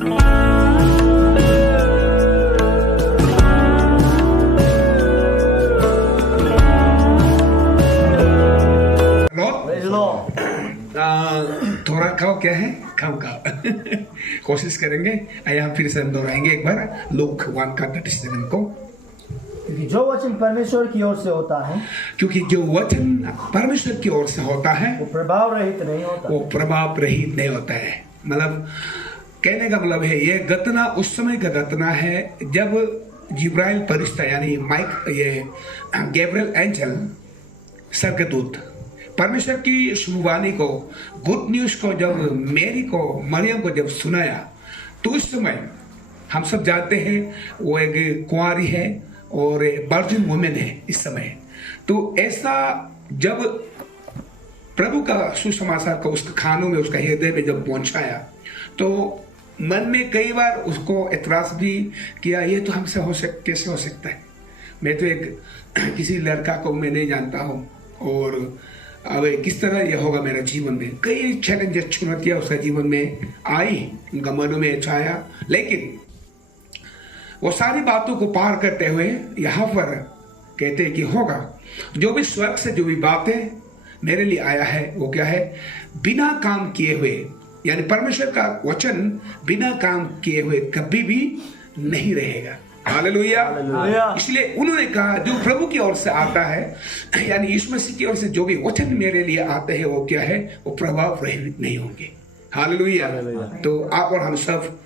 थोड़ा खाओ, क्या है, खाओ कोशिश करेंगे। यहाँ फिर से हम दोहराएंगे एक बार लूक 1:37 को। जो वचन परमेश्वर की ओर से होता है, क्योंकि जो वचन परमेश्वर की ओर से होता है वो प्रभाव रहित नहीं होता, वो प्रभाव रहित नहीं होता है। मतलब कहने का मतलब है ये घटना उस समय का घटना है जब जिब्राइल फरिश्ता यानी गैब्रियल एंजल स्वर्गदूत परमेश्वर की शुभवाणी को, गुड न्यूज को जब मरियम को जब सुनाया, तो उस समय हम सब जानते हैं वो एक कुंवारी है और वर्जिन वुमेन है इस समय। तो ऐसा जब प्रभु का सुसमाचार को उसके खानों में, उसका हृदय में जब पहुंचाया, तो मन में कई बार उसको एतराज भी किया, ये तो हमसे कैसे हो सकता है, मैं तो एक किसी लड़का को मैं नहीं जानता हूँ, और अब किस तरह यह होगा मेरा जीवन में। कई चैलेंजेस, चुनौतियाँ उसका जीवन में आई, उनका मन में छाया, लेकिन वो सारी बातों को पार करते हुए यहाँ पर कहते हैं कि होगा जो भी स्वर्ग से जो भी बातें मेरे लिए आया है, वो क्या है, बिना काम किए हुए, यानी परमेश्वर का वचन बिना काम किए हुए कभी भी नहीं रहेगा। हालेलुया। इसलिए उन्होंने कहा जो प्रभु की ओर से आता है, यानी यीशु मसीह की ओर से जो भी वचन मेरे लिए आते हैं, वो क्या है, वो प्रभाव रहित नहीं होंगे। हालेलुया। तो आप और हम सब,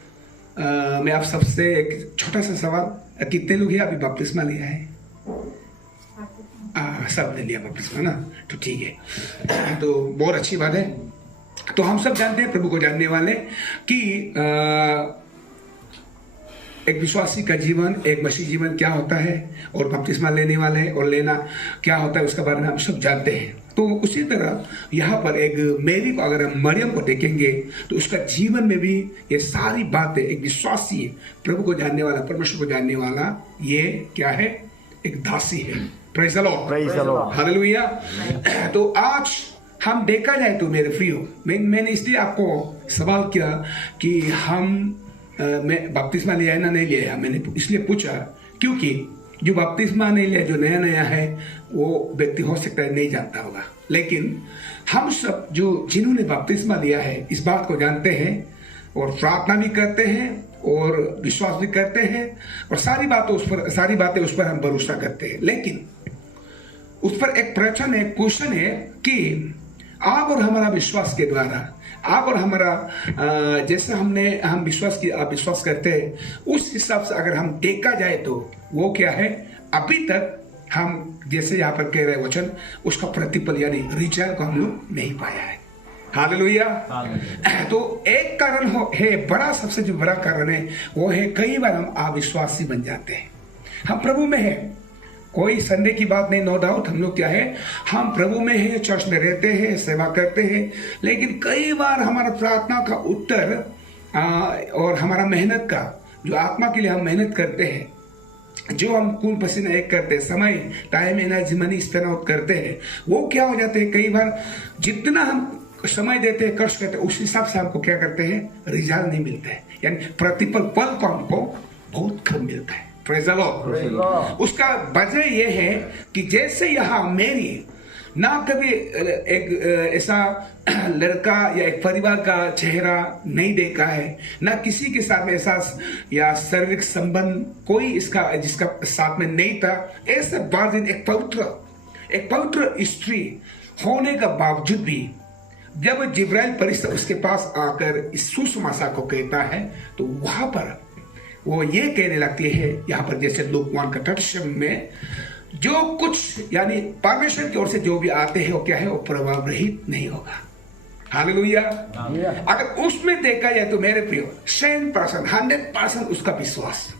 मैं आप सबसे एक छोटा सा सवाल, कितने लोग हैं अभी बपतिस्मा लिया है? सब ने लिया बपतिस्मा ना, तो ठीक है, तो बहुत अच्छी बात है। तो हम सब जानते हैं, प्रभु को जानने वाले, कि एक विश्वासी का जीवन, एक मसीह जीवन क्या होता है, और बपतिस्मा लेने वाले और लेना क्या होता है, उसके बारे में हम सब जानते हैं। तो उसी तरह यहाँ पर एक मेरी को, अगर हम मरियम को देखेंगे, तो उसका जीवन में भी ये सारी बातें, एक विश्वासी प्रभु को जानने वाला, परमेश्वर को जानने वाला, ये क्या है, एक दासी है। Praise the Lord, hallelujah. तो आज हम देखा जाए तो मेरे प्रियो, मैंने इसलिए आपको सवाल किया कि मैं बपतिस्मा लिया है ना नहीं लिया है, मैंने इसलिए पूछा क्योंकि जो बपतिस्मा नहीं लिया, जो नया नया है, वो व्यक्ति हो सकता है नहीं जानता होगा, लेकिन हम सब जो जिन्होंने बपतिस्मा लिया है इस बात को जानते हैं और प्रार्थना भी करते हैं और विश्वास भी करते हैं, और सारी बातें उस पर हम भरोसा करते हैं। लेकिन उस पर एक प्रश्न है, क्वेश्चन है कि आप और हमारा विश्वास के द्वारा, आप और हमारा जैसे हम विश्वास करते हैं, उस हिसाब से अगर हम देखा जाए तो वो क्या है, अभी तक हम जैसे यहाँ पर कह रहे वचन, उसका प्रतिफल यानी रिजल्ट को हम लोग नहीं पाया है। हालेलुया। तो एक कारण है बड़ा, सबसे जो बड़ा कारण है वो है कई बार हम अविश्वासी बन जाते हैं। हम प्रभु में हैं, कोई संडे की बात नहीं, नो डाउट, हम लोग क्या है, हम प्रभु में हैं, चर्च में रहते हैं, सेवा करते हैं, लेकिन कई बार हमारा प्रार्थना का उत्तर और हमारा मेहनत का, जो आत्मा के लिए हम मेहनत करते हैं, जो हम खून पसीना एक करते हैं, समय, time, energy, money spend out करते हैं, वो क्या हो जाते हैं, कई बार जितना हम समय देते हैं, खर्च करते हैं, उस हिसाब से हमको क्या करते हैं, रिजल्ट नहीं मिलता है, यानी प्रतिफल पल को हमको बहुत कम मिलता है। Praise the Lord. उसका वजह यह है कि जैसे यहाँ मेरी ना कभी एक ऐसा लड़का या एक परिवार का चेहरा नहीं देखा है, ना किसी के साथ में ऐसा या शारीरिक संबंध कोई जिसका साथ में नहीं था, ऐसे बाद एक पवित्र स्त्री होने का बावजूद भी जब जिब्राइल फरिश्ता उसके पास आकर इस सुसमाचार को कहता है, तो वहां पर वो ये कहने लगती है, यहाँ पर जैसे लूक 1:37 में, जो कुछ यानी परमेश्वर की ओर से जो भी आते हैं वो क्या है, वो प्रभाव रहित नहीं होगा। हालेलुया। अगर उसमें देखा जाए तो मेरे प्रियो 100% उसका विश्वास,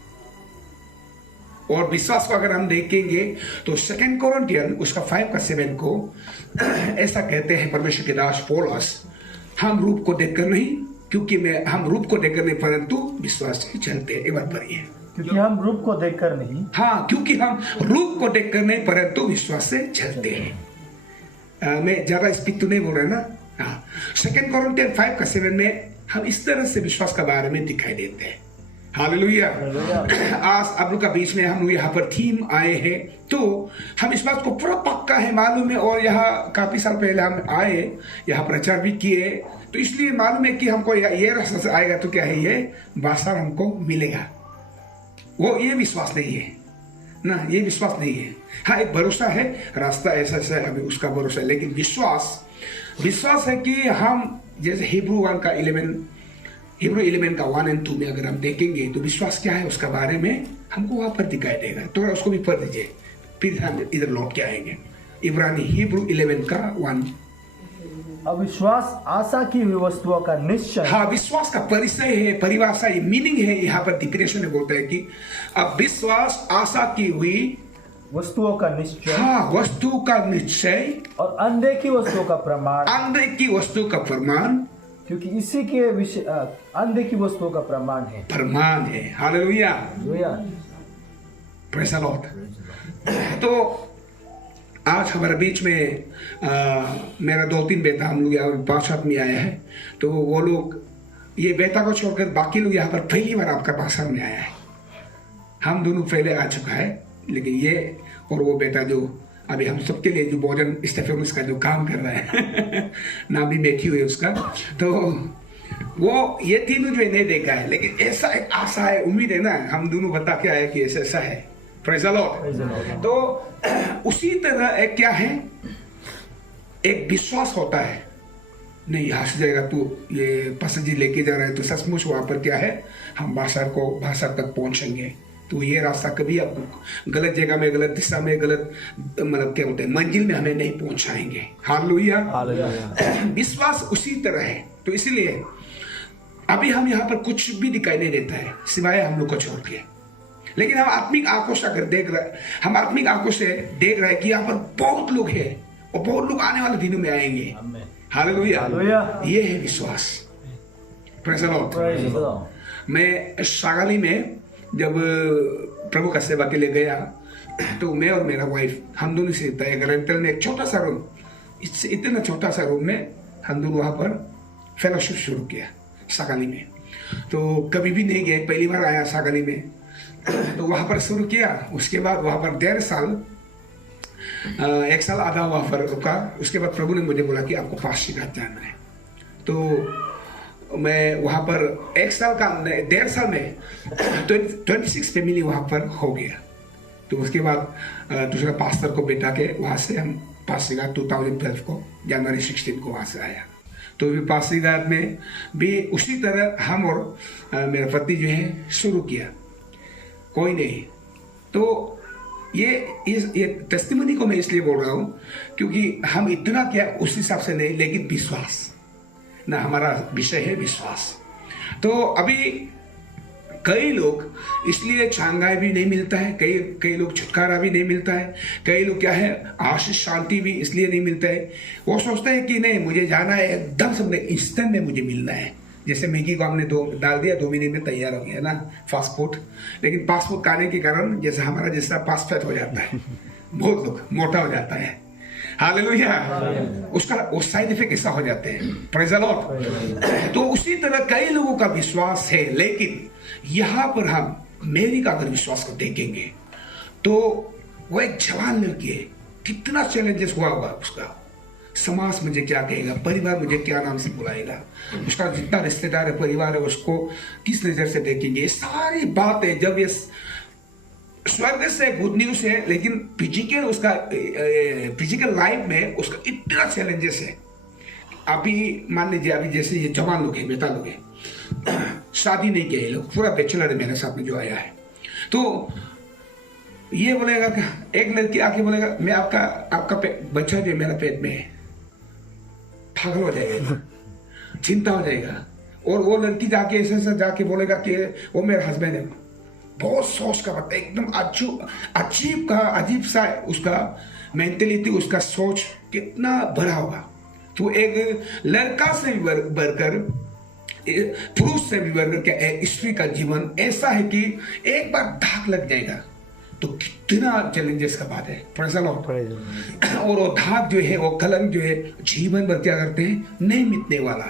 और विश्वास को अगर हम देखेंगे तो 2 कोरिन्थियन उसका 5:7 को ऐसा कहते हैं परमेश्वर के दास पौलुस, हम रूप को देखकर नहीं, क्योंकि हम रूप को देखकर नहीं परंतु विश्वास से चलते हैं। एक बार पढ़िए, क्योंकि हम रूप को देखकर नहीं, हाँ, क्योंकि हम रूप को देखकर नहीं परंतु विश्वास से चलते हैं। मैं ज्यादा स्पीड तो नहीं बोल रहा ना। हाँ, 2 कोरिन्थियन 5:7 में हम इस तरह से विश्वास के बारे में दिखाई देते हैं। हालेलुया। आज आप लोग का बीच में हम लोग यहाँ पर थीम आए हैं, तो हम इस बात को पूरा पक्का है मालूम है, और यहाँ काफी साल पहले हम आए, यहाँ प्रचार भी किए, तो इसलिए मालूम है कि हमको ये रास्ते से आएगा तो क्या है, ये बादशाह हमको मिलेगा। वो ये विश्वास नहीं है ना, ये विश्वास नहीं है। हाँ, एक भरोसा है, रास्ता ऐसा ऐसा है, अभी उसका भरोसा है, लेकिन विश्वास है कि हम जैसे हिब्रू 11 का 1 और 2 में अगर हम देखेंगे तो विश्वास क्या है उसका बारे में हमको वहां पर दिखाई देगा। तो उसको भी पढ़ दीजिए, फिर हम इधर लौट के आएंगे। इब्रानी हिब्रू 11 का 1। अविश्वास आशा की हुई वस्तुओं का निश्चय। हाँ, विश्वास का परिचय है, परिभाषा, ये मीनिंग है। यहाँ पर डिफिनेशन में बोलता है कि अब विश्वास आशा की हुई वस्तुओं का निश्चय। हाँ, वस्तु का निश्चय और अनदेखी वस्तुओं का प्रमाण। अनदेखी वस्तु का प्रमाण, क्योंकि इसी के विषय अनदेखी वस्तुओं का प्रमाण है। Hallelujah, praise the Lord. तो आज हमारे बीच में मेरा 2-3 बेटा, हम लोग यहाँ 5 आदमी आया है, तो वो लोग, ये बेटा को छोड़कर बाकी लोग यहाँ पर पहली बार आपका भाषण में आया है। हम दोनों पहले आ चुका है, लेकिन ये और वो बेटा जो अभी हम सबके लिए जो भोजन स्टेफेनस का जो काम कर रहा है नाम भी बैठी हुई है उसका, तो वो ये तीनों जो नहीं देखा है, लेकिन ऐसा एक आशा है, उम्मीद है ना, हम दोनों बता के आए कि ऐसा ऐसा है। Praise the Lord. तो उसी तरह एक क्या है, एक विश्वास होता है, नहीं यहाँ से जाएगा तो ये पसंद जी लेके जा रहा है तो सचमुच वहां पर क्या है, हम भाषा तक पहुंचेंगे। तो ये रास्ता कभी आप गलत जगह में, गलत दिशा में, गलत मतलब क्या बोलते हैं, मंजिल में हमें नहीं पहुंचाएंगे। हालेलुया। विश्वास उसी तरह है। तो इसीलिए अभी हम यहाँ पर कुछ भी दिखाई नहीं देता है सिवाय हम लोग को छोड़ के, लेकिन हम आत्मिक आंखों से अगर देख रहे, हम आत्मिक आंखों से देख रहे हैं कि यहाँ पर बहुत लोग हैं और बहुत लोग आने वाले दिनों में आएंगे। हालेलुया। ये है विश्वास। Praise the Lord. मैं सागाली में जब प्रभु का सेवा के लिए गया, तो मैं और मेरा वाइफ, हम दोनों से एक रेंटल में एक छोटा सा रूम, इससे इतना छोटा सा रूम में हम दोनों वहाँ पर फेलोशिप शुरू किया सागाली में। तो कभी भी नहीं गए, पहली बार आया सागाली में, तो वहाँ पर शुरू किया। उसके बाद वहाँ पर 1.5 साल, 1 साल आधा वहाँ पर रुका। उसके बाद प्रभु ने मुझे बोला कि आपको पासीघाट जाना है। तो मैं वहाँ पर 1 साल का 1.5 साल में 26 फैमिली वहाँ पर हो गया। तो उसके बाद दूसरा पास्टर को बिठा के वहाँ से हम पासीघाट 2012 को जनवरी 16 को वहाँ से आया। तो भी पासीघाट में भी उसी तरह हम और मेरा पति जो है शुरू किया, कोई नहीं। तो ये टेस्टिमनी को मैं इसलिए बोल रहा हूँ क्योंकि हम इतना क्या उस हिसाब से नहीं, लेकिन विश्वास ना, हमारा विषय है विश्वास। तो अभी कई लोग इसलिए छांगाई भी नहीं मिलता है, कई लोग छुटकारा भी नहीं मिलता है, कई लोग क्या है आशीष शांति भी इसलिए नहीं मिलता है। वो सोचते हैं कि नहीं, मुझे जाना है एकदम से इंस्टेंट में मुझे मिलना है। जैसे मैगी को हमने डाल दिया, 2 महीने में तैयार हो गया ना फास्ट फूड। लेकिन फास्ट फूड खाने के कारण जैसे हमारा जैसा फास्ट फैट हो जाता है, बहुत लोग मोटा हो जाता है। हालेलुया। उसका वो साइड इफेक्ट ऐसा हो जाते हैं। Praise the Lord. तो उसी तरह कई लोगों का विश्वास है, लेकिन यहाँ पर हम मेरी का अगर विश्वास को देखेंगे तो वो एक जवान लड़की है, कितना चैलेंजेस हुआ होगा उसका। समाज मुझे क्या कहेगा, परिवार मुझे क्या नाम से बुलाएगा, उसका जितना रिश्तेदार है, परिवार है, उसको किस नजर से देखेंगे, सारी बातें। जब ये स्वर्ग से गुड न्यूज है, लेकिन फिजिकल लाइफ में उसका इतना चैलेंजेस है। अभी मान लीजिए, अभी जैसे ये जवान लोग हैं, बेटा लोग हैं, शादी नहीं किया, ये लोग पूरा बैचलर है मेरे साथ में जो आया है। तो ये बोलेगा, एक लड़की आके बोलेगा, मैं आपका बच्चा जो मेरा पेट में है, पागल हो जाएगा, चिंता हो जाएगा। और वो लड़की जाके ऐसे जाके बोलेगा कि वो मेरा हस्बैंड है। बहुत सोच का बात, एकदम अजीब सा उसका मेंटेलिटी, उसका सोच कितना बड़ा होगा। तो एक लड़का से भी बढ़कर, पुरुष से भी बढ़कर स्त्री का जीवन ऐसा है कि एक बार दाग लग जाएगा तो कितना चैलेंजेस का बात है। Praise the Lord. और वो दाग जो है, वो कलंक जो है, जीवन भर क्या करते हैं, नहीं मिटने वाला।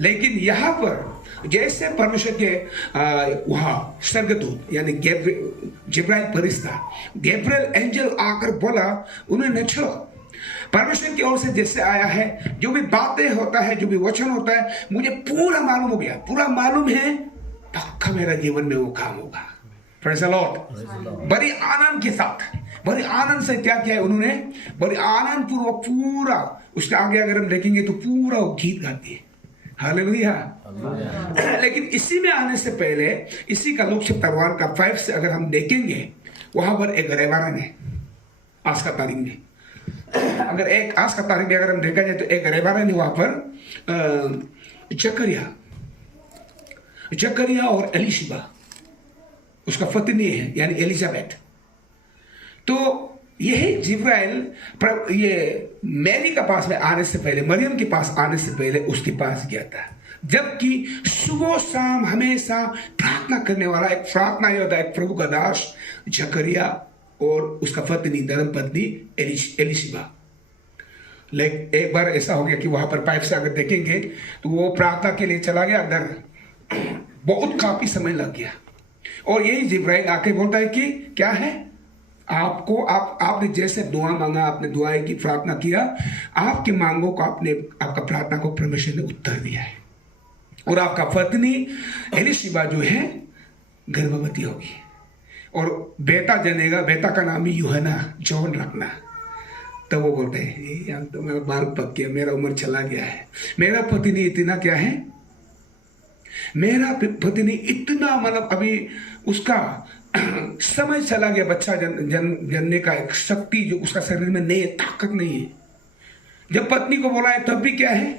लेकिन यहाँ पर जैसे परमेश्वर के वहाँ स्वर्गदूत यानी जिब्राइल फरिश्ता गैब्रियल एंजल आकर बोला, उन्होंने चलो, परमेश्वर की ओर से जैसे आया है, जो भी बातें होता है, जो भी वचन होता है, मुझे पूरा मालूम हो गया, पूरा मालूम है, पक्का मेरा जीवन में वो काम होगा। Praise the Lord। बड़ी आनंद के साथ, बड़ी आनंद से क्या किया है उन्होंने, बड़ी आनंद पूर्वक पूरा, उसके आगे अगर हम देखेंगे तो पूरा वो गीत गाती है, हालेलुया। लेकिन इसी में आने से पहले, इसी का लोक तलवार का 5 से अगर हम देखेंगे, वहां पर एक रेवारन है आज का तारीख में। अगर एक आज का तारीख में अगर हम देखा जाए तो एक रेवारन है वहां पर, जकरिया और एलिशिबा उसका पत्नी है यानी एलिजाबेथ। तो यही जिब्राइल ये मैरी के पास में आने से पहले, मरियम के पास आने से पहले उसके पास गया था, जबकि सुबह शाम हमेशा प्रार्थना करने वाला एक प्रार्थना योद्धा, एक प्रभु का दास जकरिया और उसका पत्नी, धर्म पत्नी एलिशिबा। लेकिन एक बार ऐसा हो गया कि वहां पर 5 से अगर देखेंगे तो वो प्रार्थना के लिए चला गया, अंदर बहुत काफी समय लग गया, और यही जिब्राइल आके बोलता है कि क्या है, आपको आपने जैसे दुआ मांगा, आपने दुआएं की, प्रार्थना किया, आपकी मांगों को आपका प्रार्थना को परमेश्वर ने उत्तर दिया है, और आपका पत्नी एलिशिबा जो है गर्भवती होगी और बेटा जनेगा, बेटा का नाम ही यूहन्ना, जॉन रखना। तब वो बोलते हैं, तो मेरा बाल पक गया, मेरा उम्र चला गया है, मेरा पत्नी इतना क्या है, मेरा पत्नी इतना, मतलब अभी उसका समय चला गया, बच्चा जनने का एक शक्ति जो उसका शरीर में नहीं है, ताकत नहीं है। जब पत्नी को बोला है तब भी क्या है,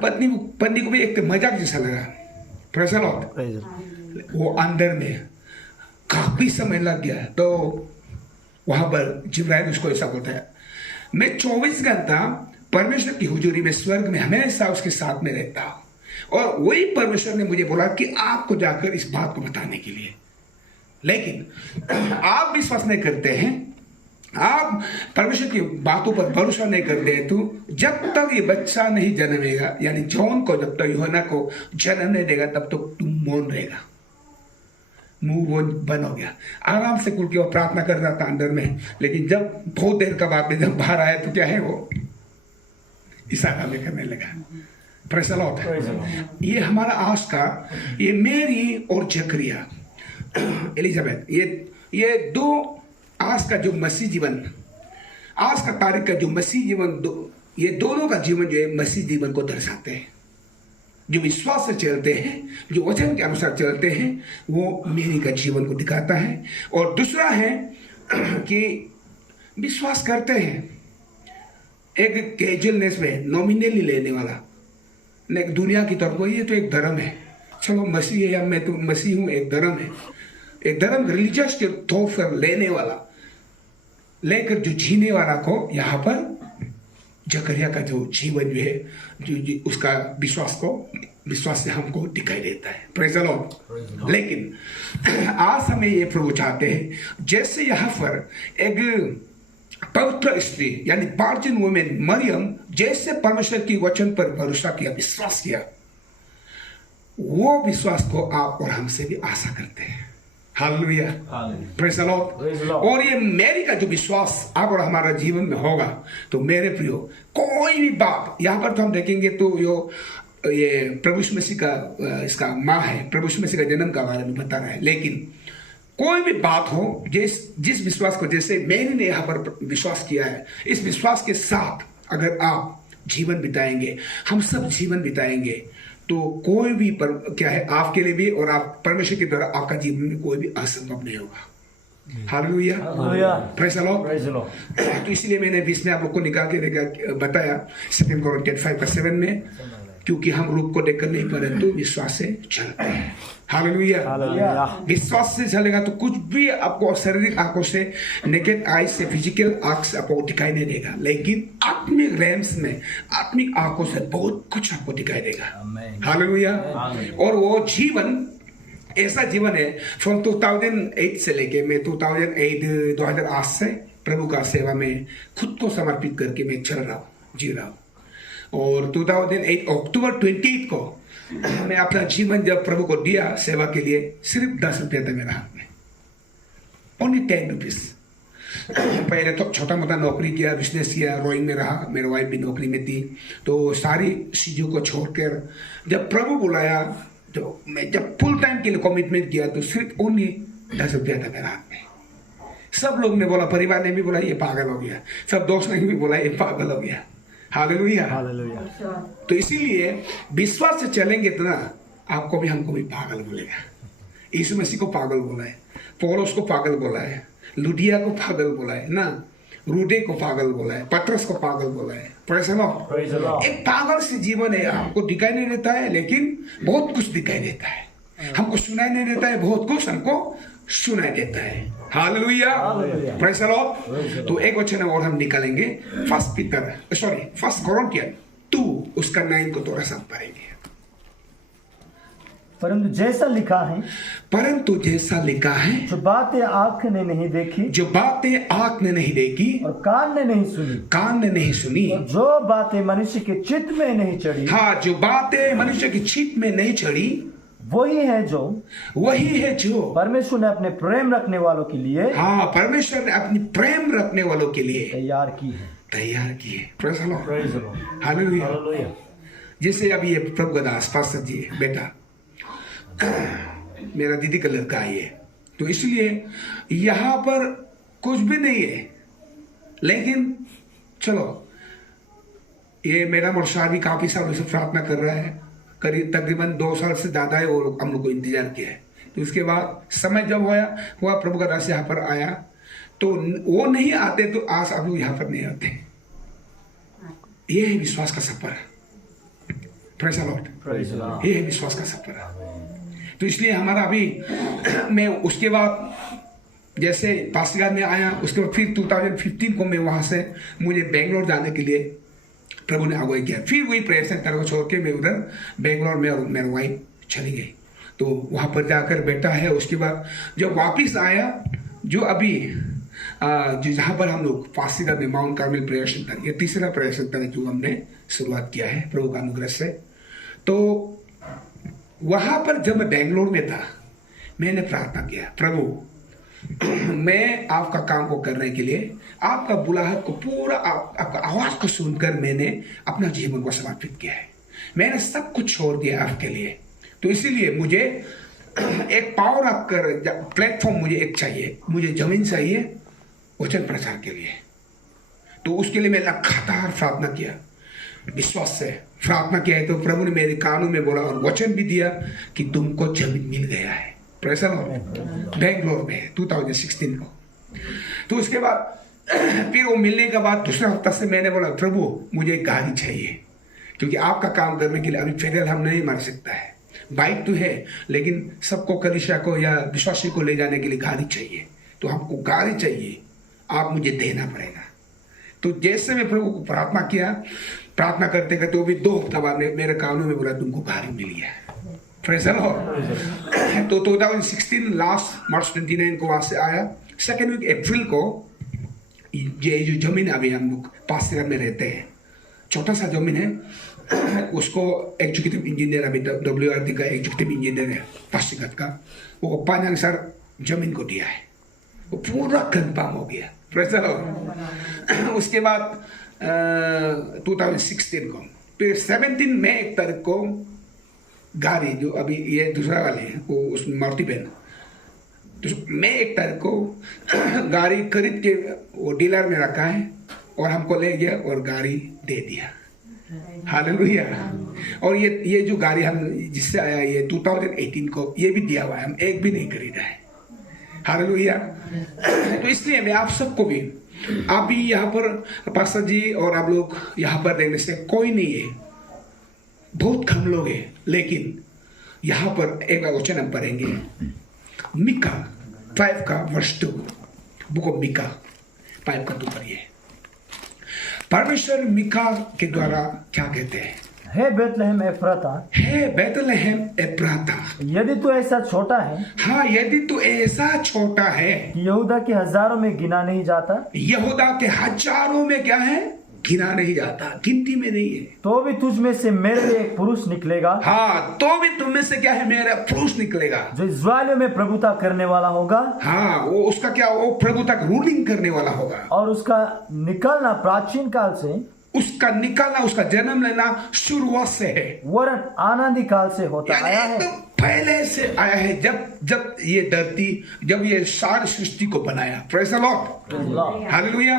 पत्नी को भी एक मजाक जैसा लगा। Praise the Lord। वो अंदर में काफी समय लग गया, तो वहां पर जिब्राइल उसको ऐसा बोलता है, मैं 24 घंटा परमेश्वर की हुजूरी में स्वर्ग में हमेशा उसके साथ में रहता हूं, और वही परमेश्वर ने मुझे बोला कि आपको जाकर इस बात को बताने के लिए। लेकिन आप विश्वास नहीं करते हैं, आप परमेश्वर की बातों पर भरोसा नहीं करते हैं, तो जब तक ये बच्चा नहीं जन्मेगा, यानी जॉन को जब तक यूहन्ना को जन्म नहीं देगा, तब तक तुम मौन रहेगा। मुंह वो बंद हो गया, आराम से कुल के वो प्रार्थना कर रहा था अंदर में, लेकिन जब बहुत देर का बाद में जब बाहर आया तो क्या है, वो इशारा में करने लगा। Praise the Lord। ये हमारा आज का, ये मेरी और जकरिया, एलिजाबेथ, ये दो आज का जो मसीह जीवन, आज का तारीख का जो मसीह जीवन, ये दोनों का जीवन जो है मसीह जीवन को दर्शाते हैं। जो विश्वास से चलते हैं, जो वचन के अनुसार चलते हैं, वो मेरी का जीवन को दिखाता है। और दूसरा है कि विश्वास करते हैं, एक कैजुअलनेस में नॉमिनली लेने वाला, एक दुनिया की तरफ, ये तो एक धर्म है, चलो मसीह है या मैं तो मसीह हूं, एक धर्म है, एक धर्म रिलीजियस के तौर पर लेने वाला, लेकर जो जीने वाला को यहाँ पर जकरिया का जो जीवन जो है, जो उसका विश्वास से हमको दिखाई देता है। Praise the Lord. लेकिन आज हमें ये प्रभु चाहते हैं, जैसे यहाँ पर एक पवित्र स्त्री यानी वर्जिन वुमेन मरियम जैसे परमेश्वर की वचन पर भरोसा किया, विश्वास किया, वो विश्वास को आप और हमसे भी आशा करते हैं। Hallelujah, praise the Lord. और ये मेरी का जो विश्वास आप और हमारा जीवन में होगा, तो मेरे प्रियो, कोई भी बात यहाँ पर तो हम देखेंगे तो ये प्रभु यीशु मसीह का इसका माँ है, प्रभु यीशु मसीह का जन्म का बारे में बता रहा है। लेकिन कोई भी बात हो, जिस विश्वास को, जैसे मैंने ने यहाँ पर विश्वास किया है, इस विश्वास के साथ अगर आप जीवन बिताएंगे, हम सब जीवन बिताएंगे, तो कोई भी क्या है आपके लिए भी और आप परमेश्वर के द्वारा आपका जीवन में कोई भी असंभव नहीं होगा। Hallelujah, praise the Lord. तो इसलिए मैंने बीच में आप लोग को निकाल के बताया 2 कोरिन्थियंस 5:7 में, क्योंकि हम रूप को देखकर नहीं परंतु विश्वास से चलते हैं। हालेलुया। विश्वास से चलेगा तो कुछ भी आपको शारीरिक आंखों से, नेकेड आई से, फिजिकल आंख से आपको दिखाई नहीं देगा, लेकिन आत्मिक रैम्स में, आत्मिक आंखों से बहुत कुछ आपको दिखाई देगा। हालेलुया। और वो जीवन ऐसा जीवन है, फ्रॉम 2008 से लेके मैं 2008 से प्रभु का सेवा में खुद को समर्पित करके मैं चल रहा हूँ, जी रहा हूँ। और 2008 अक्टूबर 28 को मैं अपना जीवन जब प्रभु को दिया सेवा के लिए, सिर्फ 10 रुपया था मेरे हाथ में, ओनली 10 रुपीज। पहले तो छोटा मोटा नौकरी किया, बिजनेस किया, रोइंग में रहा, मेरी वाइफ भी नौकरी में थी, तो सारी चीज़ों को छोड़कर जब प्रभु बुलाया, तो मैं जब फुल टाइम के लिए कमिटमेंट किया, तो सिर्फ ओनली 10 रुपया था मेरे हाथ में। सब लोग ने बोला, परिवार ने भी बोला ये पागल हो गया, सब दोस्त ने भी बोला ये पागल हो गया। हालेलुया। तो इसीलिए विश्वास से चलेंगे तो ना, आपको भी हमको भी पागल बोलेगा। यीशु मसीह को पागल बोला है, पौलुस को पागल बोला है, लुदिया को पागल बोला है ना, रूडे को पागल बोला है, पतरस को पागल बोला है। Praise the Lord. एक पागल से जीवन है, हमको दिखाई नहीं देता है लेकिन बहुत कुछ दिखाई देता है, हमको सुनाई नहीं देता है, बहुत कुछ हमको सुनाई देता है। Hallelujah, praise the Lord. तो एक वचन और हम निकालेंगे, फर्स्ट कोरिन्थियन 2 उसका 9 को थोड़ा सा पढ़ेंगे। परंतु जैसा लिखा है, जो बातें आंख ने नहीं देखी, और कान ने नहीं सुनी, और जो बातें मनुष्य के चित्त में नहीं चढ़ी, हाँ, जो बातें मनुष्य के चित्त में नहीं चढ़ी, वही है जो परमेश्वर ने अपने प्रेम रखने वालों के लिए, हाँ, परमेश्वर ने अपनी प्रेम रखने वालों के लिए तैयार की है। Praise the Lord. हालेलुया। जैसे अभी ये प्रभु का दास पास्टर जी बेटा, मेरा दीदी का लड़का है ये, तो इसलिए यहाँ पर कुछ भी नहीं है, लेकिन चलो ये मेरा मुर्शाद भी काफी सालों से प्रार्थना कर रहा है, करीब तकरीबन 2 साल से ज्यादा है वो हम लोग को इंतजार किया है। तो उसके बाद समय जब हुआ प्रभु का दास यहाँ पर आया, तो वो नहीं आते तो आज आप लोग यहाँ पर नहीं आते। ये है विश्वास का सफर। Praise the Lord. ये है विश्वास का सफर। तो इसलिए हमारा अभी मैं उसके बाद जैसे पासीघाट में आया, उसके बाद फिर 2015 को मैं वहाँ से मुझे बेंगलोर जाने के लिए प्रभु ने अगुवाई किया। फिर वही प्रेयर सेंटर को छोड़ के मैं उधर बेंगलोर में और मेरी वाइफ चली गई, तो वहाँ पर जाकर बैठा है। उसके बाद जब वापस आया, जो अभी जहाँ पर हम लोग पासीघाट में माउंट कार्मेल प्रेयर सेंटर, ये तीसरा प्रेयर सेंटर है जो हमने शुरुआत किया है प्रभु का अनुग्रह से। तो वहाँ पर जब मैं बेंगलोर में था, मैंने प्रार्थना किया, प्रभु मैं आपका काम को करने के लिए, आपका बुलाहट को पूरा आपका आवाज को सुनकर मैंने अपना जीवन को समर्पित किया है, मैंने सब कुछ छोड़ दिया आपके लिए। तो इसीलिए मुझे एक पावर रखकर प्लेटफॉर्म मुझे एक चाहिए, मुझे जमीन चाहिए वचन प्रचार के लिए। तो उसके लिए मैंने लगातार प्रार्थना किया, विश्वास से प्रार्थना किया है। तो प्रभु ने मेरे कानों में बोला और वचन भी दिया कि तुमको जमीन मिल गया है। Praise the Lord. बेंगलोर में 2016 को। तो उसके बाद फिर वो मिलने के बाद दूसरा हफ्ता से मैंने बोला, प्रभु मुझे एक गाड़ी चाहिए, क्योंकि आपका काम करने के लिए अभी पैदल हम नहीं मर सकता है। बाइक तो है लेकिन सबको, कलीसिया को या विश्वासी को ले जाने के लिए गाड़ी चाहिए, तो हमको गाड़ी चाहिए, आप मुझे देना पड़ेगा। तो जैसे मैं प्रभु को प्रार्थना किया, प्रार्थना करते करते वो भी 2 हफ्ता बाद मेरे कानों में बोला तुमको गाड़ी मिली है। Praise the Lord. तो 2016 लास्ट मार्च 29 को वहाँ से आया। 2nd वीक अप्रैल को ये जो जमीन अभी हम लोग पासीघाट में रहते हैं, छोटा सा जमीन है, उसको एग्जीक्यूटिव इंजीनियर, अभी WRD का एग्जीक्यूटिव इंजीनियर है पासीघाट का, वो पांच सर जमीन को दिया है, वो पूरा कंफर्म हो गया। Praise the Lord. उसके बाद 2016 को फिर 17 मई 1 तारीख को गाड़ी, जो अभी ये दूसरा वाले हैं वो उसमें मारुति वैन, तो मई 1 तारीख को गाड़ी खरीद के वो डीलर में रखा है और हमको ले गया और गाड़ी दे दिया। हालेलुया। और ये जो गाड़ी हम जिससे आया, ये 2018 को ये भी दिया हुआ है, हम एक भी नहीं खरीदा है। हालेलुया। तो इसलिए मैं आप सबको भी, आप भी यहाँ पर पास्टर जी और आप लोग यहाँ पर रहने से कोई नहीं है, बहुत कम लोग हैं, लेकिन यहाँ पर एक वचन हम पढ़ेंगे, मिका 5 का वर्ष 2, बुक ऑफ मिका 5 का 2 पढ़िए। परमेश्वर मिका के द्वारा क्या कहते हैं? हे बेतलहम एफ्राता, हे बेतलहम एफ्राता, यदि तू ऐसा छोटा है, हाँ यदि तू ऐसा छोटा है, यहूदा के हजारों में गिना नहीं जाता, यहूदा के हजारों में क्या है? गिना नहीं जाता, गिनती में नहीं है। तो भी तुझ में से मेरे लिए एक पुरुष निकलेगा, हाँ, तो भी तुम में से क्या है, मेरा पुरुष निकलेगा जो इस्राएलियों में प्रभुता करने वाला होगा, हाँ, वो उसका क्या, वो प्रभु तक रूलिंग करने वाला होगा। और उसका निकलना प्राचीन काल से, उसका निकलना, उसका जन्म लेना शुरुआत से है, वरन आनंदी काल से होता यानी आया है। एकदम पहले से आया है, जब ये धरती, जब ये सारी सृष्टि को बनाया। Praise the Lord, hallelujah.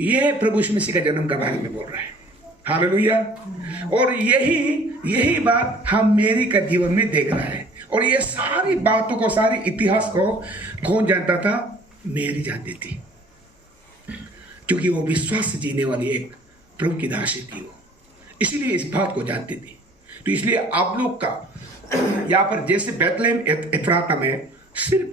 ये प्रभु यीशु मसीह का जन्म का बारे में बोल रहा है, हालेलुया। और यही बात हम मेरी का जीवन में देख रहा है। और ये सारी बातों को, सारी इतिहास को कौन जानता था? मेरी जानती थी, क्योंकि वो विश्वास से जीने वाली एक प्रभु की दासी थी वो, इसीलिए इस बात को जानती थी। तो इसलिए आप लोग का यहाँ पर जैसे बैतलहम एफ्राता में सिर्फ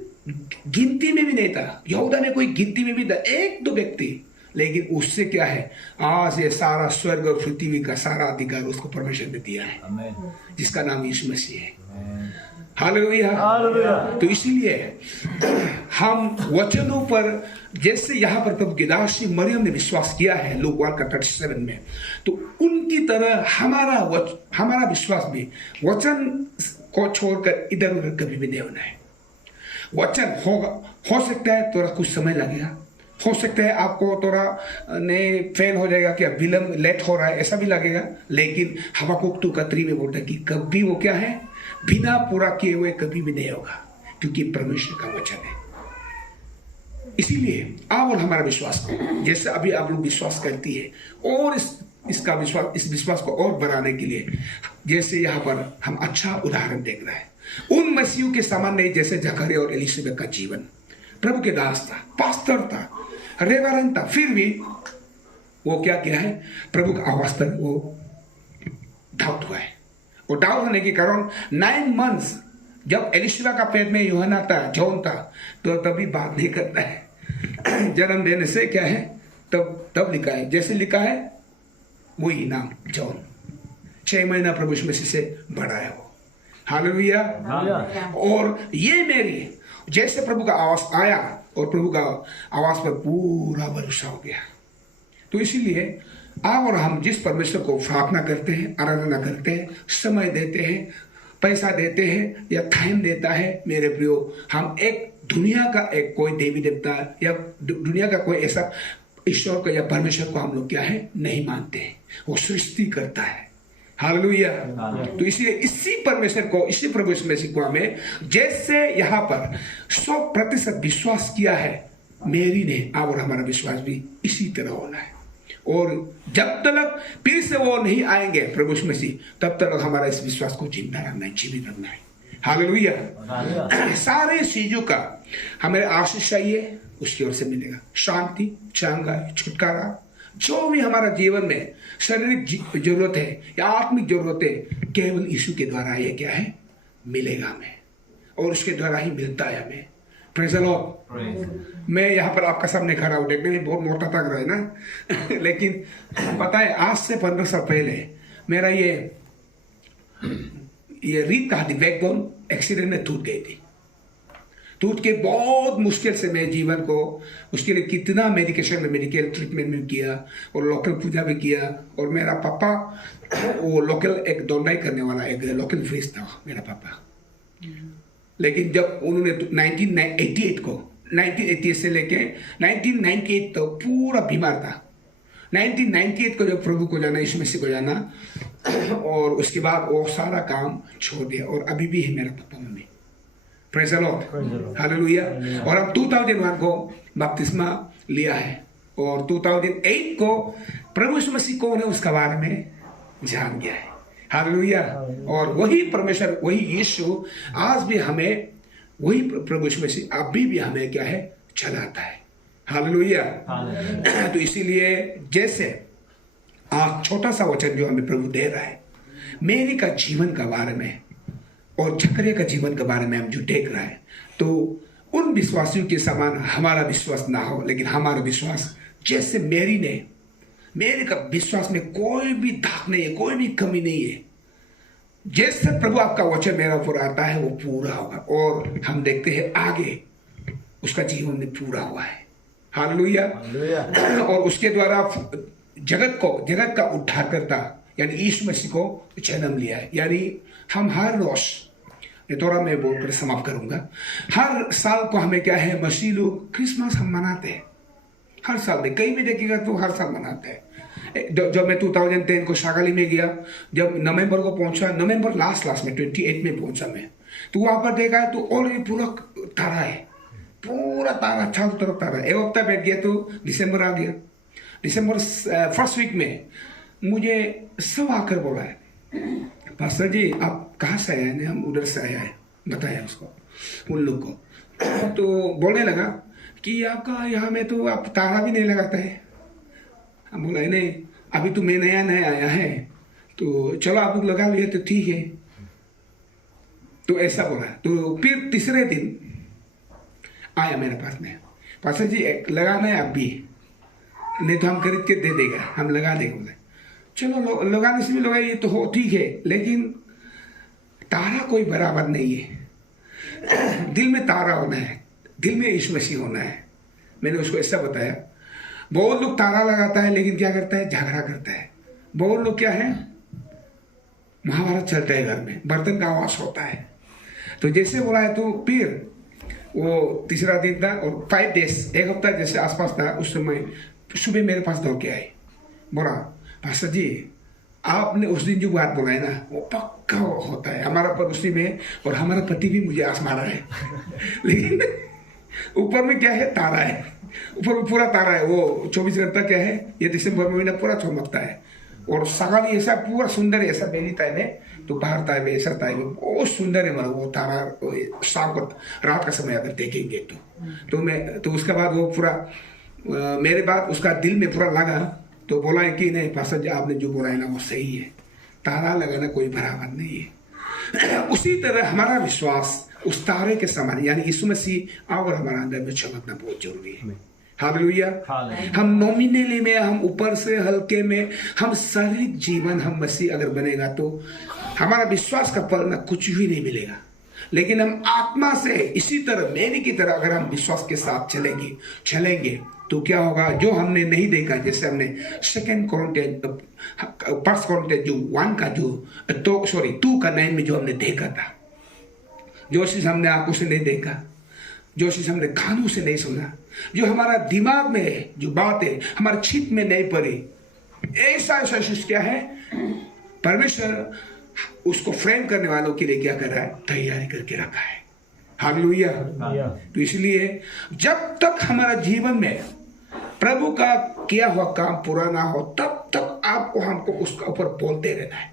गिनती में भी नहीं था, यहूदा में कोई गिनती में भी था, एक दो व्यक्ति, लेकिन उससे क्या है, आज ये सारा स्वर्ग और पृथ्वी का सारा अधिकार उसको परमेश्वर ने दिया है, जिसका नाम यीशु मसीह है। हालेलुया। तो इसीलिए हम वचनों पर, जैसे यहाँ पर प्रभु की दासी मरियम ने विश्वास किया है लूक 1:37 में, तो उनकी तरह हमारा विश्वास भी वचन को छोड़कर इधर उधर कभी भी नहीं होना है। वचन होगा, हो सकता है थोड़ा कुछ समय लगेगा, हो सकता है आपको थोड़ा ने फेल हो जाएगा, क्या विलंब, लेट हो रहा है, ऐसा भी लगेगा, लेकिन हबक्कुक 2:3 में बोलता है कि कभी वो क्या है, बिना पूरा किए हुए कभी भी नहीं होगा, क्योंकि परमेश्वर का वचन है। इसीलिए आप और हमारा विश्वास को, जैसे अभी आप लोग विश्वास करती है, और इस विश्वास को और बढ़ाने के लिए, जैसे यहाँ पर हम अच्छा उदाहरण देख रहे हैं उन मसीहों के समान नहीं, जैसे जकरिया और एलिशबेथ का जीवन, प्रभु के दास था, पास्टर था, रेवरेंड था, फिर भी वो क्या किया है, प्रभु का आवाज पर वो डाउट हुआ है। और डाउट होने के कारण 9 months जब एलिशबा का पेट में यूहन्ना था, जॉन था, तो तभी बात नहीं करता है। जन्म देने से क्या है, तब लिखा है, जैसे लिखा है वही नाम जॉन। 6 महीना प्रभु यीशु मसीह से बड़ा है वो, हालेलुया। और ये मेरी, जैसे प्रभु का आवाज आया और प्रभु का आवाज पर पूरा भरोसा हो गया। तो इसीलिए आप और हम जिस परमेश्वर को प्रार्थना करते हैं, आराधना करते हैं, समय देते हैं, पैसा देते हैं या टाइम देता है, मेरे प्रियो, हम एक दुनिया का एक कोई देवी देवता या दुनिया का कोई ऐसा ईश्वर को या परमेश्वर को हम लोग क्या है, नहीं मानते हैं। वो सृष्टि करता है, हालेलुया। तो इसलिए इसी परमेश्वर को, इसी प्रभु यीशु मसीह को हमें, जैसे यहाँ पर 100% विश्वास किया है मेरी ने, अब और हमारा विश्वास भी इसी तरह होना है। और जब तक फिर से वो नहीं आएंगे प्रभु यीशु मसीह, तब तक हमारा इस विश्वास को जिंदा रखना है, जीवित रखना है, हालेलुया। सारे चीजों का हमें आशीष चाहिए, उसकी ओर से मिलेगा शांति, चंगाई, छुटकारा, जो भी हमारा जीवन में शारीरिक जरूरत है या आत्मिक जरूरत है, केवल यीशु के द्वारा ये क्या है, मिलेगा हमें, और उसके द्वारा ही मिलता है हमें। Praise the Lord. मैं यहाँ पर आपका सामने खड़ा हूँ, देखने में बहुत मोटा तक रहा है ना लेकिन पता है, आज से 15 साल पहले मेरा ये रीढ़ का हड्डी, बैकबोन एक्सीडेंट में टूट गई थी। टूट के बहुत मुश्किल से मैं जीवन को, उसके लिए कितना मेडिकल ट्रीटमेंट भी किया और लोकल पूजा भी किया। और मेरा पापा वो लोकल एक दौड़ाई करने वाला एक लोकल प्रीस्ट था मेरा पापा। लेकिन जब उन्होंने 1988 से लेके 1998 तो पूरा बीमार था। 1998 को जब प्रभु को जाना, यीशु मसीह को जाना, और उसके बाद वो सारा काम छोड़ दिया, और अभी भी है मेरा papa mummy. Praise the Lord, hallelujah. और अब 2001 को बपतिस्मा लिया है, और 2008 को प्रभु यीशु मसीह कौन है उसका बारे में जान गया है, हालेलुया। और वही परमेश्वर, वही यीशु आज भी हमें, वही प्रभु यीशु मसीह अभी भी हमें क्या है, चलाता है, हालेलुया। तो इसीलिए जैसे आप छोटा सा वचन जो हमें प्रभु दे रहा है, मेरी का जीवन का बारे में और जकरिया का जीवन के बारे में हम जो देख रहा है, तो उन विश्वासियों के समान हमारा विश्वास ना हो, लेकिन हमारा विश्वास जैसे मेरे का विश्वास में कोई भी दाग नहीं है, कोई भी कमी नहीं है। जैसे प्रभु आपका वचन मेरा ऊपर आता है वो पूरा होगा, और हम देखते हैं आगे उसका जीवन में पूरा हुआ है, हालेलुया। और उसके द्वारा जगत का उद्धारकर्ता यानी यीशु मसीह को जन्म लिया है। यानी हम हर रोज, ये थोड़ा मैं बोलकर समाप्त करूंगा, हर साल को हमें क्या है, मसीह लोग क्रिसमस हम मनाते हैं हर साल में, कहीं भी देखिएगा तो हर साल मनाते हैं। जब मैं 2010 को शागाली में गया, जब नवंबर को पहुंचा, नवंबर लास्ट में 28 में पहुंचा मैं, तो वहां पर देखा है तो ऑलरेडी पूरा तारा है, पूरा तारा, चारों तरफ तारा। एक हफ्ता बैठ गया तो दिसंबर आ गया। दिसंबर फर्स्ट वीक में मुझे सब आकर बोला है, पास्टर जी आप कहाँ से आए हैं? हम उधर से आया है, बताया उसको, उन लोग को। तो बोलने लगा कि आपका यहाँ में तो आप तारा भी नहीं लगाता है। हम बोला नहीं, अभी तो मैं नया आया है, तो चलो आप लोग लगा लिए तो ठीक है। तो ऐसा बोला। तो फिर तीसरे दिन आया मेरे पास में, पास्टर जी लगाना है आप भी, नहीं तो हम खरीद के दे देगा, हम लगा देंगे। बोले चलो लगाने से भी लगाइए तो हो, ठीक है, लेकिन तारा कोई बराबर नहीं है। दिल में तारा होना है, दिल में यीशु मसीह होना है। मैंने उसको ऐसा बताया। बहुत लोग तारा लगाता है लेकिन क्या करता है, झगड़ा करता है। बहुत लोग क्या है, महाभारत चलता है घर में, बर्तन का आवाज होता है। तो जैसे बोला है, तो फिर वो तीसरा दिन था और 5 डेज, एक हफ्ता जैसे आसपास था, उस समय सुबह मेरे पास दौड़ के आए, बोला पास्टर जी आपने उस दिन जो बात बोला है ना, वो पक्का होता है हमारा पर उसी में, और हमारा पति भी मुझे आसमाना है। लेकिन ऊपर में क्या है, तारा है, ऊपर में पूरा तारा है। वो 24 घंटा क्या है, ये दिसंबर महीना पूरा चमकता है। और सगाली ऐसा पूरा सुंदर है, ऐसा बेली टाइम है, तो बाहर टाइम है, ऐसा टाइम है, बहुत सुंदर है। मतलब वो तारा शाम को, रात का समय अगर देखेंगे तो उसके बाद वो पूरा मेरे बाद उसका दिल में पूरा लगा। तो बोला है कि नहीं पास्टर जी आपने जो बोला है ना वो सही है, तारा लगाना कोई बराबर नहीं है। उसी तरह हमारा विश्वास उस तारे के समान, यानी यीशु मसीह और हमारा अंदर में चमकना बहुत जरूरी है। हालेलुया। हम नॉमिनली में, हम ऊपर से हल्के में, हम शारीरिक जीवन हम मसीह अगर बनेगा तो हमारा विश्वास का फल ना कुछ भी नहीं मिलेगा। लेकिन हम आत्मा से इसी तरह मेरी की तरह अगर हम विश्वास के साथ चलेंगे तो क्या होगा, जो हमने नहीं देखा, जैसे हमने 1 कोरिन्थियन जो 1 का जो 2 का 9 में जो हमने देखा था, जो चीज हमने आंखों से नहीं देखा, जो चीज हमने कानों से नहीं सुना, जो हमारा दिमाग में है, जो बातें हमारे चित्त में नहीं पड़ी, ऐसा चीज क्या है, परमेश्वर उसको फ्रेम करने वालों के लिए क्या कर रहा है, तैयारी करके रखा है। हालेलुया। तो इसलिए जब तक हमारा जीवन में प्रभु का किया हुआ काम पूरा ना हो, तब तक आपको हमको उसका ऊपर बोलते रहना है।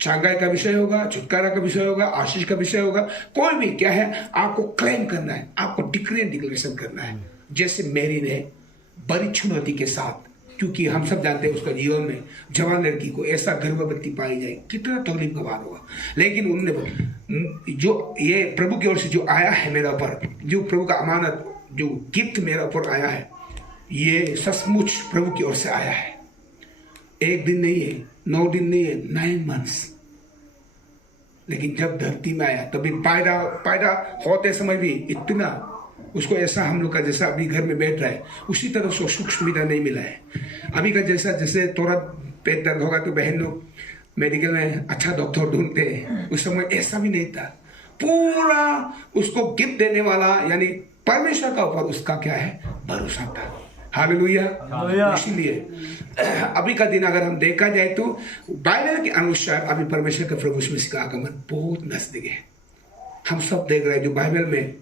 चांगाई का विषय होगा, छुटकारा का विषय होगा, आशीष का विषय होगा, कोई भी क्या है, आपको क्लेम करना है, आपको डिक्लेरेशन करना है। जैसे मेरी ने बड़ी चुनौती के साथ, क्योंकि हम सब जानते हैं उसका जीवन में जवान लड़की को ऐसा गर्भवती पाई जाए कितना तकलीफ का बात होगा। लेकिन उन्होंने जो ये प्रभु की ओर से जो आया है मेरा ऊपर, जो प्रभु का अमानत, जो गिफ्ट मेरा ऊपर आया है, ये सचमुच प्रभु की ओर से आया है। 1 दिन नहीं है, 9 दिन नहीं है, 9 months। लेकिन जब धरती में आया तभी पैदा होते समय भी इतना उसको ऐसा हम लोग का जैसा अभी घर में बैठ रहा है उसी तरह उसको सुख सुविधा नहीं मिला है। अभी का जैसे थोड़ा पेट दर्द होगा तो बहन लोग मेडिकल में अच्छा डॉक्टर ढूंढते हैं, उस समय ऐसा भी नहीं था। पूरा उसको गिफ्ट देने वाला यानी परमेश्वर का ऊपर उसका क्या है, भरोसा था। हालेलुया। इसलिए अभी का दिन अगर हम देखा जाए तो बाइबल के अनुसार अभी परमेश्वर के प्रभु यीशु मसीह का आगमन बहुत नजदीक है। हम सब देख रहे हैं, जो बाइबल में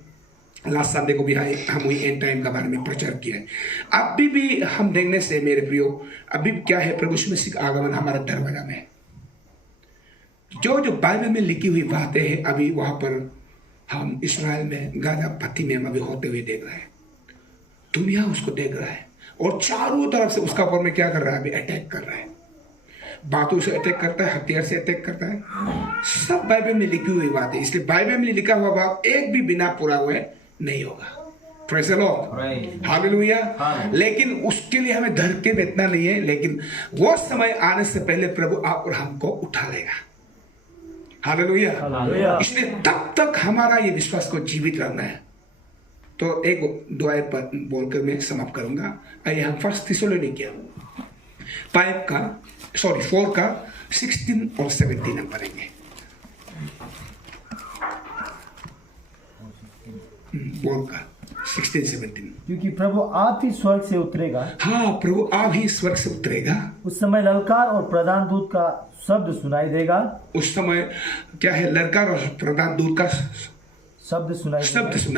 लास्ट संडे को भी हम वही एंड टाइम का बारे में प्रचार किया है। अभी भी हम देखने से मेरे प्रियो, अभी क्या है, प्रभु यीशु मसीह का आगमन हमारा दरवाजा में है। जो बाइबल में लिखी हुई बातें हैं अभी वहां पर हम इस्राएल में, गाजा पत्ती में हम अभी होते हुए देख रहे हैं। दुनिया उसको देख रहा है और चारों तरफ से उसका ऊपर में क्या कर रहा है, अभी अटैक कर रहा है। बातों से अटैक करता है, हथियार से अटैक करता है। सब बाइबल में लिखी हुई बात है, इसलिए बाइबल में लिखा हुआ बात एक भी बिना पूरा हुए नहीं होगा। Praise the Lord. हालेलुया। लेकिन उसके लिए हमें धरके में इतना नहीं है, लेकिन वो समय आने से पहले प्रभु आप और हमको उठा लेगा। हालेलुया। इसलिए तब तक हमारा ये विश्वास को जीवित रखना है। तो एक दुआ पर बोलकर मैं समाप्त करूंगा। आइए हम 1 थिस्सलुनीकियों 4 का 16 और 17 हम पढ़ेंगे। 4 का 16, 17। क्योंकि प्रभु आप ही स्वर्ग से उतरेगा, हाँ, प्रभु आप ही स्वर्ग से उतरेगा। उस समय ललकार और प्रधान दूत का शब्द सुनाई देगा। उस समय क्या है? ललकार और प्रधान दूत का शब्द सुनाई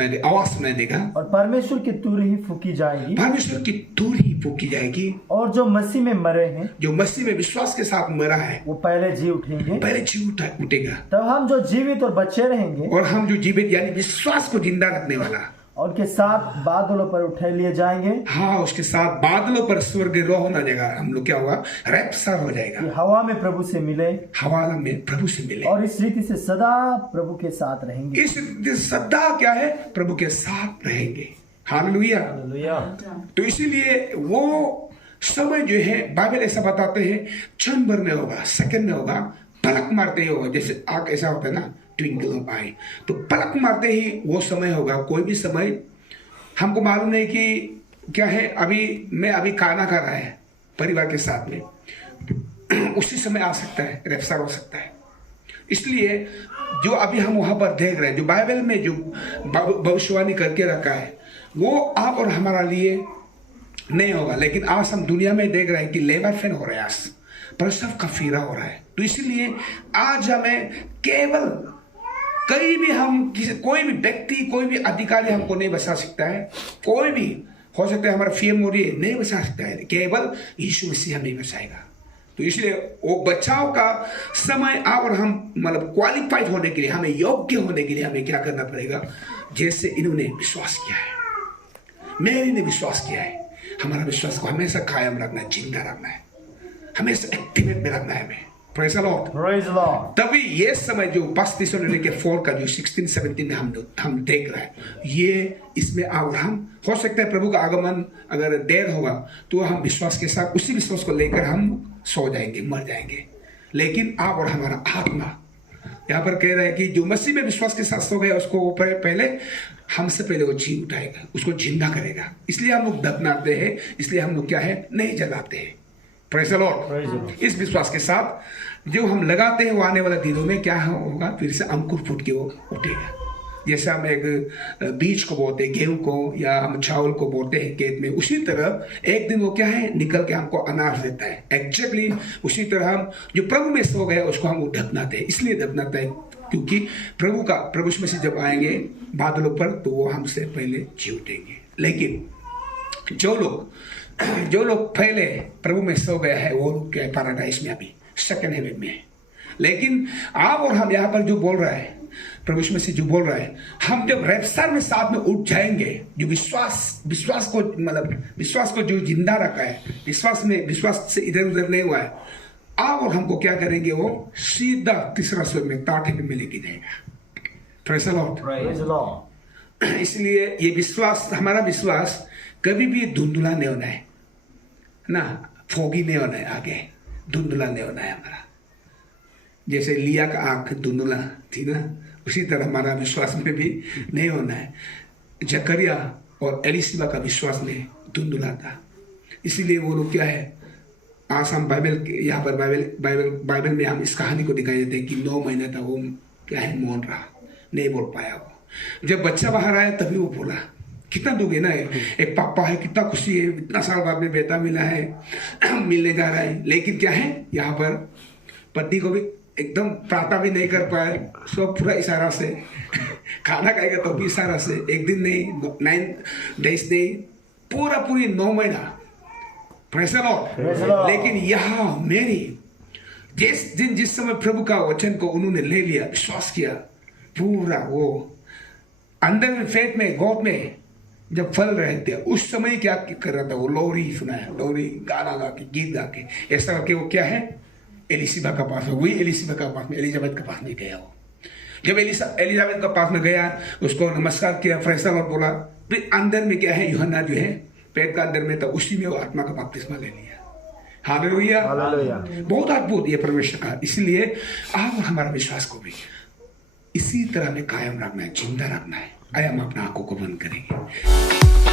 देगा, आवाज सुनाई देगा। और परमेश्वर की तुरही फूकी जाएगी। परमेश्वर की तुरही फूकी जाएगी। और जो मसीह में मरे हैं, जो मसीह में विश्वास के साथ मरा है, वो पहले जी उठेंगे। पहले जी उठेगा। तब हम जो जीवित और बचे रहेंगे, और हम जो जीवित यानी विश्वास को जिंदा रखने वाला, उनके साथ बादलों पर उठा लिए जाएंगे। हाँ, उसके साथ बादलों पर स्वर्गारोहण होना जाएगा। हम लोग क्या होगा? रैप्चर हो जाएगा। कि हवा में प्रभु से मिले, हवा में प्रभु से मिले, और इस रीति से सदा प्रभु के साथ रहेंगे। इस सदा क्या है? प्रभु के साथ रहेंगे। हालेलुया। तो इसीलिए वो समय जो है, बाइबल ऐसा बताते हैं, क्षण भर में होगा, सेकंड में होगा, पलक मारते ही होगा। जैसे आग ऐसा होता है ना, ट्विंकल ऑफ आई, तो पलक मारते ही वो समय होगा। कोई भी समय हमको मालूम नहीं कि क्या है। अभी खाना खा रहा है परिवार के साथ में, उसी समय आ सकता है, रैप्चर हो सकता है। इसलिए जो अभी हम वहां पर देख रहे हैं, जो बाइबल में जो भविष्यवाणी करके रखा है, वो आप और हमारा लिए नहीं होगा। लेकिन आज हम दुनिया में देख रहे हैं कि लेबर फेन हो रहा है, आज प्रसव का फीरा हो रहा है। तो इसलिए आज हमें केवल कोई भी व्यक्ति, कोई भी अधिकारी हमको नहीं बचा सकता है। कोई भी हो सकता है, हमारा फीएम मोदी नहीं बचा सकता है, केवल यीशु मसीह हमें बचाएगा। तो इसलिए वो बचाव का समय और हम मतलब क्वालिफाइड होने के लिए, हमें योग्य होने के लिए हमें क्या करना पड़ेगा? जैसे इन्होंने विश्वास किया है, मेरी ने विश्वास किया है, हमारा विश्वास को हमेशा कायम रखना है, जिंदा रखना है, हमेशा एक्टिवेट में रखना है हमें। Praise the Lord. तभी ये समय जो 1 थिस्सलुनीके 4 का जो 16, 17 में हम देख रहे हैं, ये इसमें और हम हो सकता है प्रभु का आगमन अगर देर होगा तो हम विश्वास के साथ उसी विश्वास को लेकर हम सो जाएंगे, मर जाएंगे। लेकिन आप और हमारा आत्मा यहाँ पर कह रहा है कि जो मसीह में विश्वास के साथ सो गया, उसको पहले हमसे पहले वो जी उठाएगा, उसको जिंदा करेगा। इसलिए हम लोग दफनाते हैं, इसलिए हम लोग क्या है? नहीं जलाते हैं। Praise the Lord. इस विश्वास के साथ जो हम लगाते हैं, वो आने वाले दिनों में क्या होगा? फिर से अंकुर फूट के वो उठेगा। जैसे हम एक बीज को बोते हैं, गेहूं को, या हम चावल को बोते हैं खेत में, उसी तरह एक दिन वो क्या है? निकल के हमको अनाज देता है। एग्जैक्टली उसी तरह हम जो प्रभु में सो गए उसको हम दफनाते हैं। इसलिए दफनाते हैं क्योंकि प्रभु में से जब आएंगे बादलों पर, तो वो हमसे पहले जी उठेंगे। लेकिन जो लोग पहले प्रभु में सो गए हैं, वो लोग क्या पैराडाइज में, अभी सेकंड हेवन में है। लेकिन आप और हम यहाँ पर जो बोल रहा है, प्रभु में से जो बोल रहा है, हम जब रैप्चर में साथ में उठ जाएंगे, जो विश्वास को जो जिंदा रखा है, विश्वास से इधर उधर नहीं हुआ है, आप और हमको क्या करेंगे? वो सीधा तीसरा स्वर्ग में, ताठे में लेके जाएगा। Praise the Lord. इसलिए ये विश्वास, हमारा विश्वास कभी भी धुंधला नहीं होना है ना, फोगी नहीं होना है, आगे धुंधला नहीं होना है हमारा। जैसे लिया का आंख धुंधला थी ना, उसी तरह हमारा विश्वास में भी नहीं होना है। जकरिया और एलिशिबा का विश्वास में धुंधला था, इसीलिए वो लोग क्या है? आज हम यहाँ पर बाइबल में हम इस कहानी को दिखाई देते हैं कि 9 महीने तक वो क्या है? मौन रहा, नहीं बोल पाया। वो जब बच्चा बाहर आया तभी वो बोला। कितना दुख है ना, एक पापा है, कितना खुशी है, इतना साल बाद में बेटा मिला है, मिलने जा रहा है। लेकिन क्या है, यहाँ पर पत्नी को भी एकदम प्रार्थना भी नहीं कर पाए, सब पूरा इशारा से खाना खाएगा तो भी इशारा से, एक दिन नहीं, 9 days नहीं, पूरी 9 महीना। Praise the Lord. लेकिन यहाँ मेरी जिस समय प्रभु का वचन को उन्होंने ले लिया, विश्वास किया, पूरा वो अंदर में, फेथ में, गॉड में जब फल रहे थे, उस समय क्या कर रहा था? वो लोरी सुनाया, लोरी गाना गा के, गीत गा के, ऐसा करके वो क्या है? एलिशिबा का पास में, वही एलिशिबा का पास में, एलिजाबेथ का पास में गया। वो जब एलिजाबेथ का पास में गया, उसको नमस्कार किया, फैसला और बोला, फिर अंदर में क्या है? यूहन्ना जो है पेट का अंदर में था, उसी में वो आत्मा का बपतिस्मा ले लिया। हालेलुया। बहुत अद्भुत ये परमेश्वर का। इसलिए आप हमारा विश्वास को भी इसी तरह में कायम रखना है, जिंदा रखना है। आइए हम अपना आंखों को बंद करेंगे।